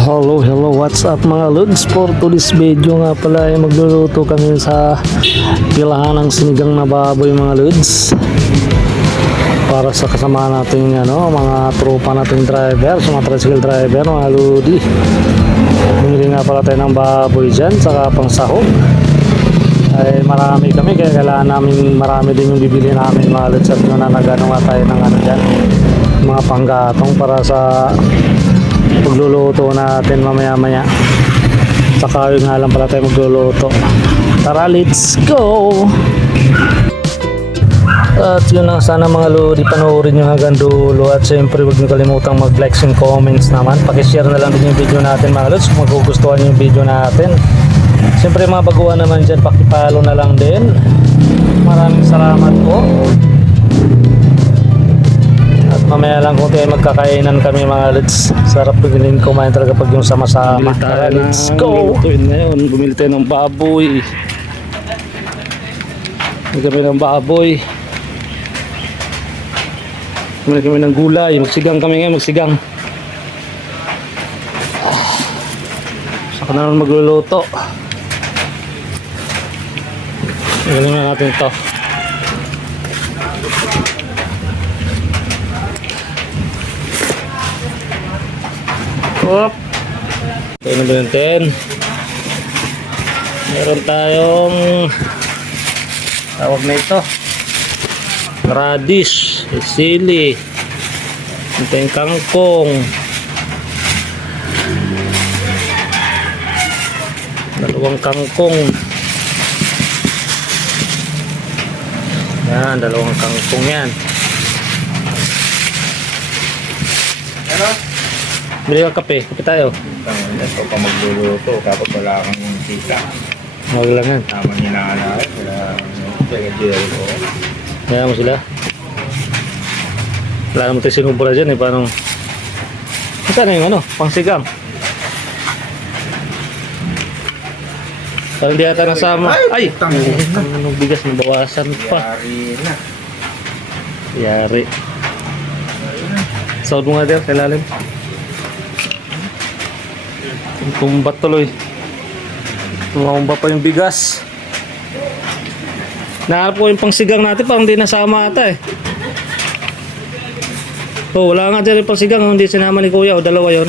Hello, what's up mga lods? For today's video nga pala ay magluluto kami sa pilahan ng sinigang na baboy mga lods. Para sa kasama nating mga tropa nating driver, mga tricycle driver mga lodi. Bumili nga pala tayo ng baboy dyan, saka pang sahog. Ay marami kami, kaya kailangan namin marami din yung bibili namin mga lods. At yun na nagano nga tayo ng dyan, mga panggatong para sa magluluto natin mamaya-maya. Saka yun nga lang pala tayo magluluto. Tara, let's go! At yun lang sana mga lodi, panoorin nyo hanggang dulo. At syempre huwag nyo kalimutang mag-likes and comments naman. Pakishare na lang din yung video natin mga lods kung magugustuhan yung video natin. Syempre mga baguhan naman dyan, pakipalo na lang din. Maraming salamat po. Mamaya lang kung tayo magkakainan kami mga lods. Sarap pagilin kumain talaga pag yung sama-sama. Let's go! Bumili tayo ng baboy. Bumili kami ng baboy. Bumili kami ng gulay. Magsigang kami ngayon, magsigang. Saka na naman magluluto. Galing na natin ito. Op. Ito na binuntin. Meron tayong tawag na ito, radish, sili, ito yung kangkong, dalawang kangkong. Yan, dalawang kangkong yan. Ano? Bili ka kape tayo. Ito pa magluluto kapag wala kang kita. Wala lang yan. Naman hinahanap. Wala kang ko. Kaya mo sila. Wala naman tayo sinubra dyan eh. Paano? Ito na yung pangsigang. Parang di ata nasama. Ay! Anong bigas na bawasan pa. Yari na. Yari. Sound mo nga din, kailalim. Tumbat tuloy. Tumamba pa yung bigas. Naharap po yung pangsigang natin, parang hindi nasama ata eh. Oh, wala nga dyan yung pangsigang, hindi sinama ni kuya. O dalawa yon.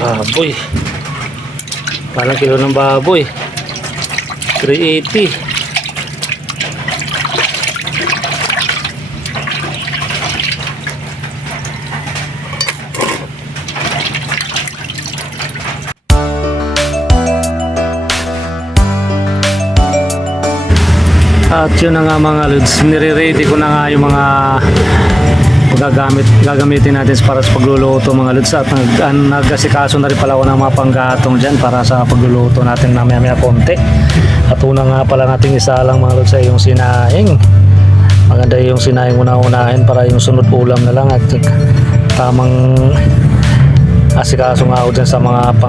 Baboy. Parang kilo ng baboy. 380. At yun na nga mga lods, nire-ready ko na nga yung mga gagamitin natin para sa pagluluto mga lods. At nag-asikaso na rin pala ako ng mga panggatong dyan para sa pagluluto natin mamaya konti. At una nga pala natin isa lang mga lods ay yung sinaing. Maganda yung sinaing una-unahin para yung sunod ulam na lang. At tamang asikaso nga ako dyan sa mga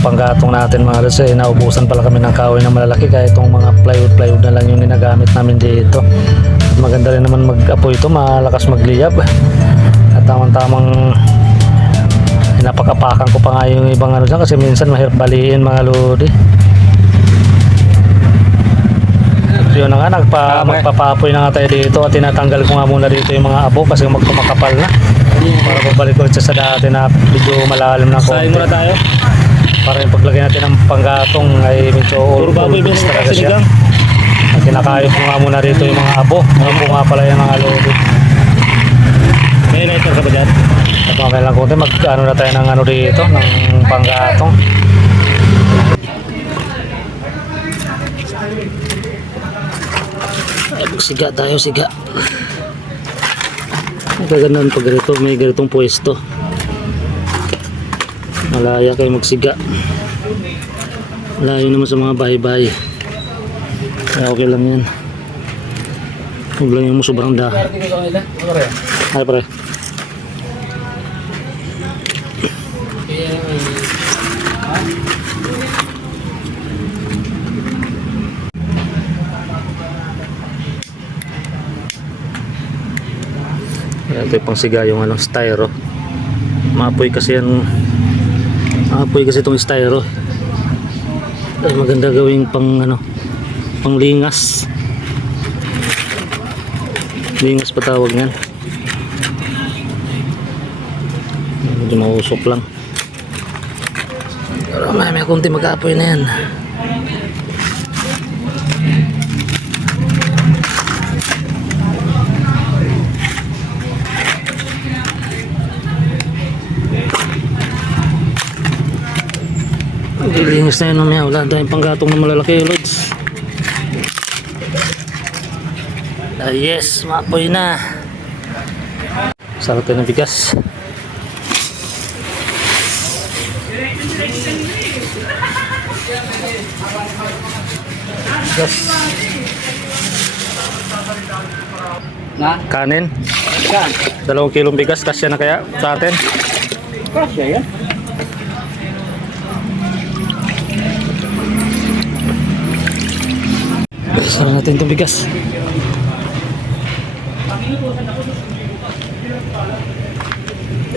panggatong natin mga lods. Naubusan pala kami ng kahoy na malalaki, kaya itong mga plywood na lang yung ginagamit namin dito. At maganda rin naman mag-apoy ito, malakas magliyab. At tamang napakapakan ko pa nga yung ibang dyan kasi minsan mahirap baliin mga lodi. At yun na nga, magpapapoy na nga tayo dito at tinatanggal ko nga muna dito yung mga abo kasi magkumakapal na. Para babalik ko sa dati na medyo malalim na konti. Sahin muna tayo. Para yung paglagay natin ng panggatong ay medyo all-purpose talaga siya. At kinakayot ko nga muna rito yung mga abo. Abo nga pala yung mga lodi. May lighter ka ba dyan? At mamaya lang konti, mag-ano na tayo ng dito, ng panggatong. Siga tayo, siga. Kagandaan pag ganito, may ganitong pwesto. Malaya kayo magsiga. Malayo naman sa mga bahay-bahay. Kaya okay lang yan. Huwag lang yung sobrang dahil. Ay pare. Ito yung pangsiga yung ano, styro. Maapoy kasi itong styro. Ay, maganda gawing pang ano, panglingas. Lingas pa tawag niyan. Medyo mausok lang. Pero may kunti mag-aapoy na yan. Linis na yun mamaya. Wala tayong panggatong na malalaki, Lods. Yes, maapoy na. Sarap tayo ng bigas. Bigas. Na? Kanin. Saan? 2 kilong bigas. Kasya na kaya sa atin? Kasya yan. Sarap natin itong bigas.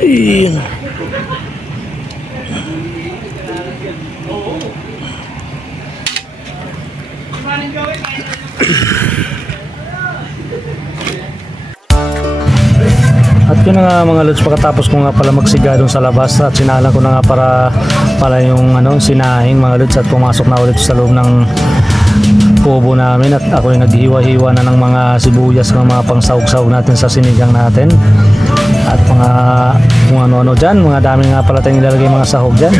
Ayun. At yun na nga mga lods, pagkatapos ko nga pala magsiga doon sa labas at sinalan ko na nga para yung ano, sinahin mga lods at pumasok na ulit sa loob ng kubo namin at ako yung naghiwa-hiwa na ng mga sibuyas ng mga pangsahog-sahog natin sa sinigang natin at mga kung ano-ano dyan, mga dami nga pala tayong ilalagay mga sahog dyan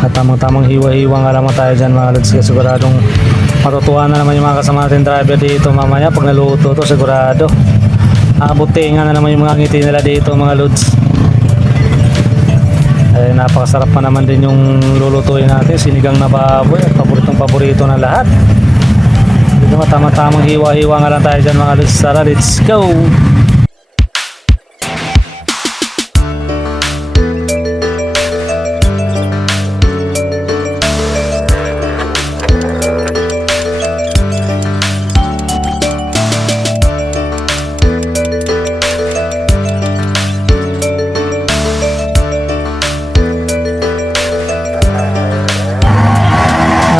at tamang-tamang hiwa-hiwa nga lamang tayo dyan mga lods, kaya siguradong matutuwa na naman yung mga kasama natin driver dito mamaya pag naluto to, sigurado abutingan na naman yung mga ngiti nila dito mga lods. Eh, napakasarap pa naman din yung lulutuin natin, sinigang na baboy at paborito ng lahat. Dito nga tama-tamang hiwa-hiwa nga lang tayo dyan mga lods. Tara, let's go!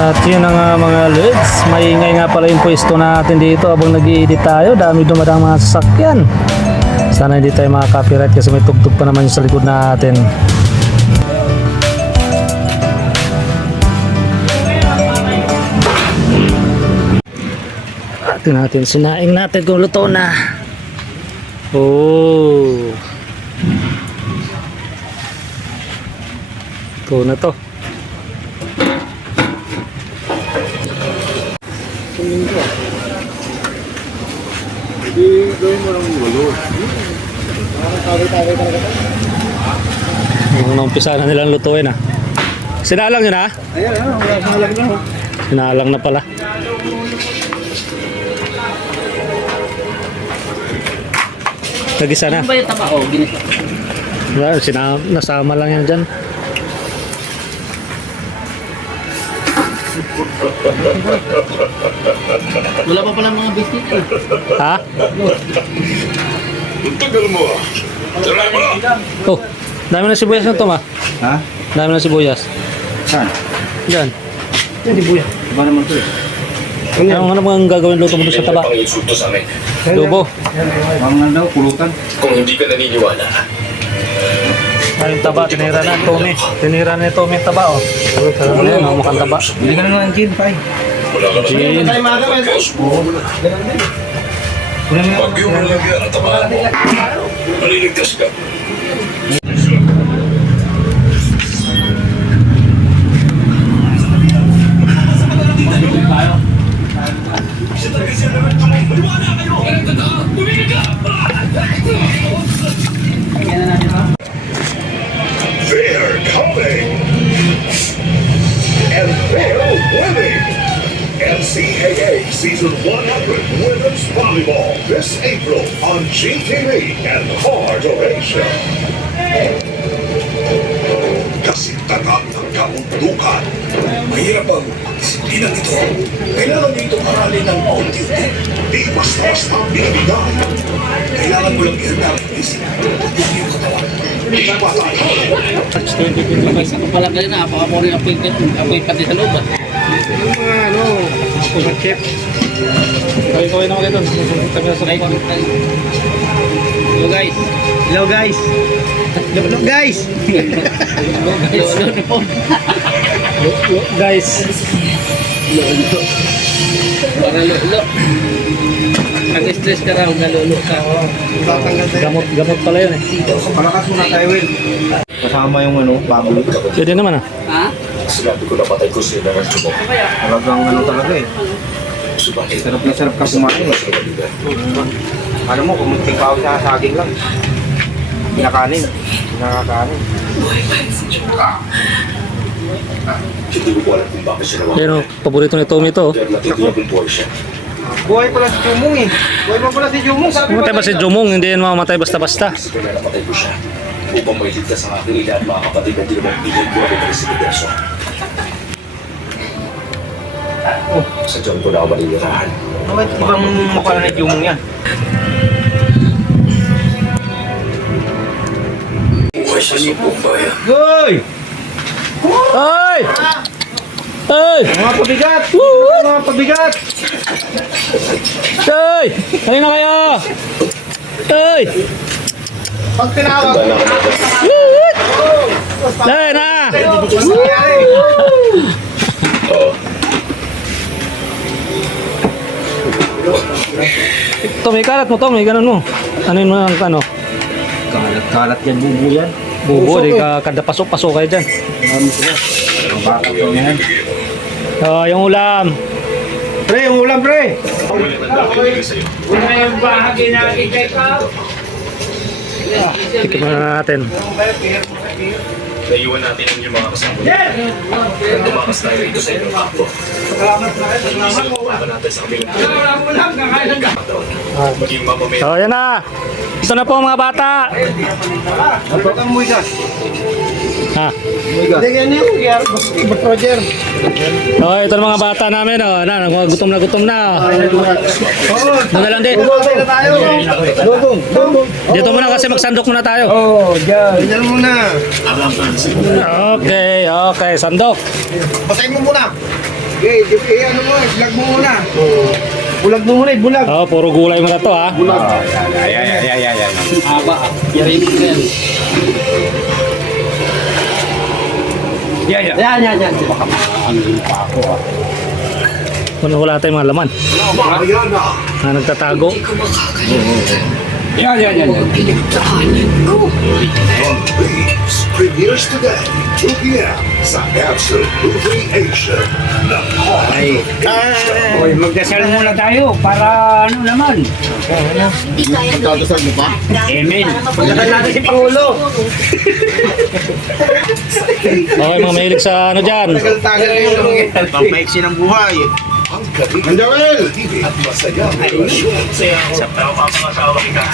At yun na nga mga lods, maingay nga pala yung pwesto natin dito habang nag-i-edit tayo, dami dumadang mga sasakyan. Sana hindi tayo maka-copyright kasi may tugtog pa naman yung sa likod natin. Atin natin, sinaing natin kung luto na. Oh. Ito na to. Hindi gawin mo ng walo. Umpisa na nilang lutuin ah. Sinalang yun ah? Ayan, mahalag na. Sinalang na pala. Nagisa na. Ano ba yung taba? Oh, ginisa. Wala, nasama lang yan dyan. Wala pa pala mga biscuit eh. Ha? Tagal mo ah. Tara mo lang. Oh, dami na sibuyas na to ma. Ha? Dami na sibuyas. Saan? Dyan. Hindi buya. Iba naman to eh. Ano bang gagawin luto mo doon sa taba? Pang-insulto sa amin. Lubo. Mga daw, pulutan. Kung hindi ka naniniwala, Ay, yung taba, tinira na Tommy. Tinira na ni Tommy yung taba oh. Ano yan, oh, mukhang taba. Hindi ka na ng gin, pay. wala ka na sa Gin. pagkaos mo. Pag yung malagyan ang tabahan mo, maliligtas ka. They're coming! And they're winning! NCAA Season 100 Women's Volleyball this April on GTV and Heart of Asia. Kasi tagat ng kauntukan. Mahirap ang Bilang ito, kailangan mo itong aralin ng paunti-unti. Di basta-basta binibigay. Kailangan mo lang ihanda ang isip at yung katawan. Di patay. Isa ko pala kanina, apaka mo rin apoy pati sa loob. Kawin naman kayo doon. Tabi sa Hello guys. Hello guys. Look guys. Lolo na po. Guys, Para lolo. Nag-stress ka raw, nalolo ka. gamot pala yun eh. Palakas muna tayo, Will. Kasama yung baboy. Pwede naman ah. Ha? Sinabi ko na patay ko sila ng subok. Talagang talaga eh. Subalit, Sarap na sarap ka kumain eh. Alam mo, kumunting pa ako sa saging lang. Pinakanin. Pinakakanin. hindi ko alam kung bakit siya nawa. Yan o, paborito ni Tommy to. Pero natitiyak yung buhay siya. Buhay pala si Jumong eh. Buhay pa pala si Jumong. Sabi Mamatay ba si Jumong? Hindi yan mamamatay basta-basta. Isipin na napatay ko siya. Upang may ligtas ang aking ina at mga kapatid na di naman bigyan ko ako ng residenso. Sadyang ko na ako maninirahan. Bakit ibang mukha na ni Jumong yan? Buhay sa subong bayan. Hoy! Ay! Ay! Mga pabigat! Mga pabigat! Ay! Halina na kayo! Ay! Pag tinawag, Dahil na! Tommy, kalat mo Tommy, ganun mo. Anuin mo ang ano? kalat yan, bubu yan. Bubo, di ka kada pasok-pasok kayo dyan. Bakit yan? Yung ulam. Pre, yung ulam pre! Tikim na natin. Naiwan natin ang inyong mga kasama. Tumakas tayo ito sa inyong kapwa. Salamat natin sa kabilang maging mamamay. So, yan na. Ito na po mga bata. Dapat ang muigas. Ha. Muigas. Hindi yan yung Ba't Roger? So, ito na mga bata namin. Oh. Gutom na gutom na. Doon na lang din. Dugong. Dito muna kasi magsandok muna tayo. Oh, dyan. Dyan muna. Okay, okay. Sandok. Basahin mo muna. Okay, ano mo, vlog mo muna. Bulag mo muna, bulag. Oh, puro gulay muna to ha. Aba, yarinig ko yan. Yan. Kung wala tayong mga laman. Na nagtatago. Please, premieres today, 2 p.m. sa Absolute Movie Asia. Oy, magdasal muna tayo para ano naman. Magdadasal mo pa? Amen. Pagkatan natin si Pangulo. Okay, mga mahilig sa ano dyan. Tagal-tagal yung pampaiksi ng buhay. Ang Joel! At masayang relasyon.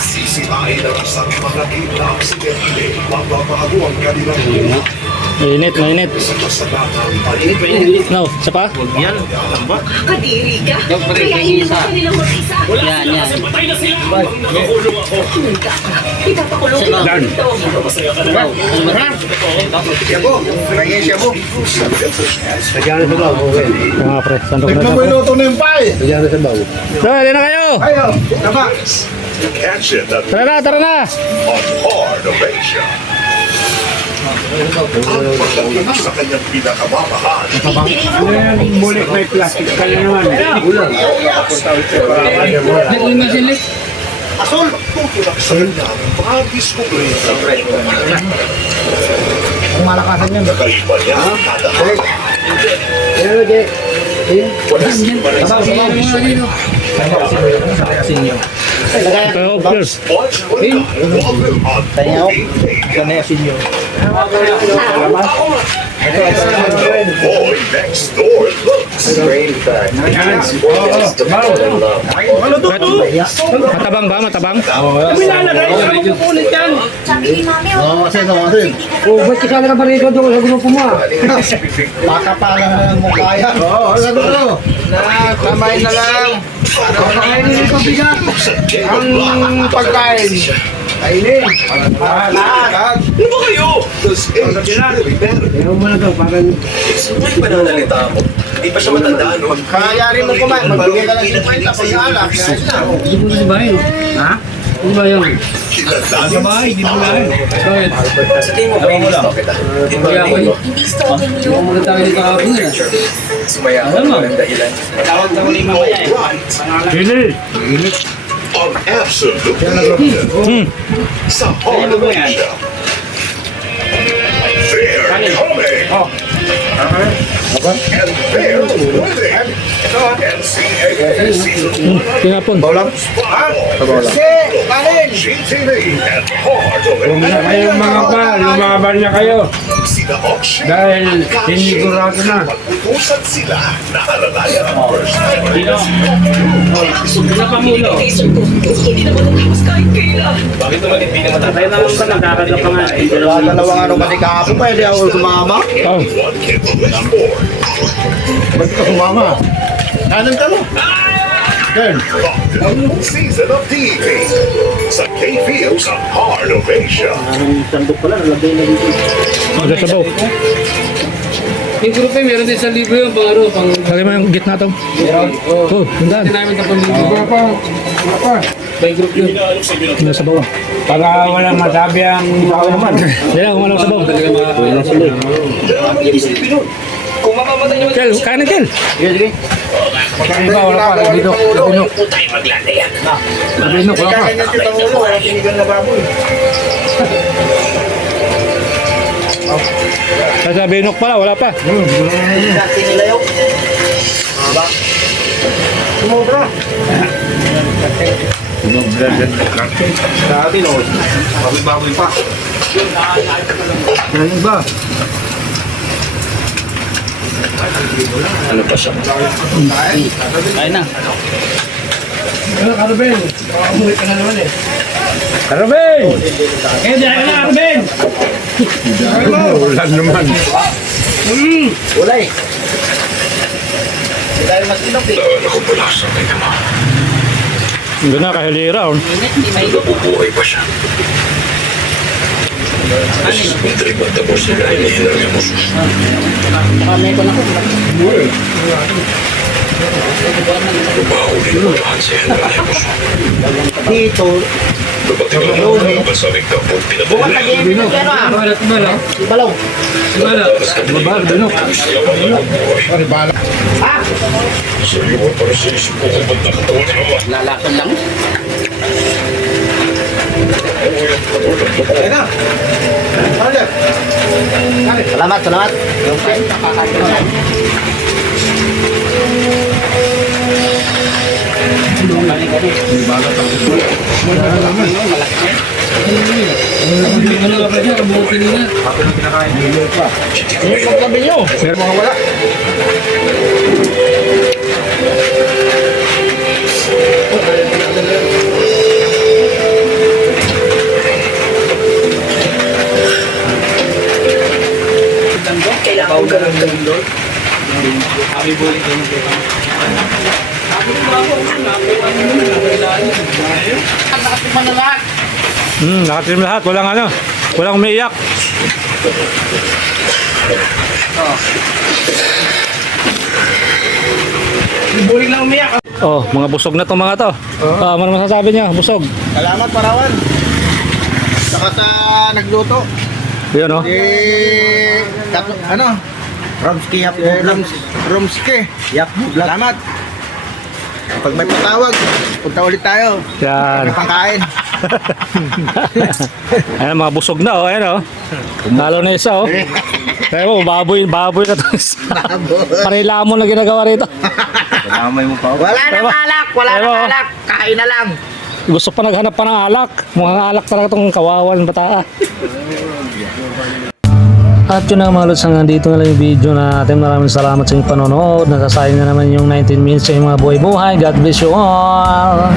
Sisirain na rasang mga kitang aksidente. Magbabago ang kanilang buhay. Mainit. Sa kasagatang No, isa pa? Yan, tamba. Kadiri ka? Yung pare, Kaya yung hindi isa. ko nilang mag-isa. Yan. Ipapakulong kita. Dan. Wow, ano ba? Siabo. Kaya siabo. Kaya nga pre, sandok na tayo. Luto na yung pie. So, hindi na kayo. Ayo, tama. Catch it at Tara na. on Hard of Asia. Ang pagdating sa kanyang pinakamamahal. Mulik may plastic ka na naman. Asol! Tutulak sa kanya ang pag-discovery ng Malakasan yan. kakaiba niya ang kada hapon. Wala si Ito yung obvious. Watch with Walter on Movie Asia. The boy next door looks Brain fat. Organs depend on love. Matabang ba? Matabang? Nilalagay sa mapupunit yan. Sabi ni Mami, Oo, kasi ito, kasi. Oh, ba't kasama ka pa rito doon sa grupo mo? Baka pa lang mo kaya. Oo, ano to? Kamay na lang. Kakain nito pabigat. Ang pagkain. Kainin. Lahat. Ano ba kayo? Does age really matter? Ayaw mo na daw, parang Sulit pa nanalita mo. Hindi pa siya matandaan, no? Kaya rin mo kumain. Magbigay ka lang 50 pag alak. hindi mo na si Bahay. Ha? Ano ba yun? Kilalanin Bahay, hindi mo na yun. Bakit? Sa tingin mo, brain is kita. Di ba Kaya ako tingin mo? hindi stalking Ayaw yun. mo na tayo dito kahapon eh. Sumaya ako Alam mo. ng dahilan. Tawag na ulit mamaya eh. right on absolute sa Heart of Asia. They're coming. And they're winning. NCAA Season 1 Tinapon. Kasi, kanin. GTV and Heart of Kayong mga pa, lumaban na kayo. Sina Okshay Dahil at sinigurado na. Pag-utusan sila na alalayan ang first time. Napamulo. Hindi naman natapos kahit kailan. Bakit naman hindi na matatapos? Dalawang ano kasi kahapon, pwede ako sumama. Oh. One can wish for. Ba't ka sumama? Kanan ka mo. Girl. The season of TV sa K-Fields ang Heart of Asia. Magda sabaw. Yung grupo eh, meron din sa libo yung pang ano, pang... Lagay mo yung gitna to. Oh, hanggang. Namin tapos libo. May group yun. Hindi sabaw. Para walang masabi ang tao naman. Hindi lang, walang sabaw. Talaga Kung mamamatay nyo, Kel, kanin Kel. Pagkain ba, wala pa. Dito. Pinok. Pinok, wala pa. Kaya si Pangulo, walang sinigang na baboy. Sa binok pala, wala pa. Dati no, baboy-baboy pa. Ano ba? ano pa siya? Ano, Carben? Umuwi ka na naman eh. Carben! Eh, diyan ka na, Carben! Wala naman. Wala eh. Dahil mas inok eh. Doon na, kahilira. Oh. Nabubuhay pa siya. Hindi ba tapos sila hinihilang yung muso? Bahuli mo lahat sa hinihilang yung muso. Dito, Kapag tinulungan ka sa aming kapag pinabuli, Balat, balat. balaw. Balat. babae, siya ang nabubuhay. Sa iyo ay para sa isip ko kung ba't nakatawan ka naman. Lalakan lang. Ayun na. Salamat, salamat. Ano nga pa dyan, kabuti nila. Sabi nyo, meron mga wala. Kailangan ko ng gandol. Nakatim lahat. Walang ano. Walang umiiyak. Buling lang umiyak. Oh, mga busog na to mga to. Ano masasabi niya? Busog. Salamat, Parawan. Saka sa nagluto. Yun oh. Tatlo, ano? Romski, yap, Romski. Yap, salamat. Pag may patawag, punta ulit tayo. Yan. May pangkain. Ayan, mga busog na oh. Ayan oh. Talo na isa oh. Kaya mo, baboy na to isa. Parilamon na ginagawa rito. Wala nang alak, wala Ewan. nang alak. Kain na lang. Gusto pa naghanap pa ng alak. Mukhang alak talaga itong kawawan bata. At yun na mga lods, hanggang dito na lang yung video natin. Maraming salamat sa inyong panonood. Nasasayang na naman yung 19 minutes sa inyong mga buhay-buhay. God bless you all.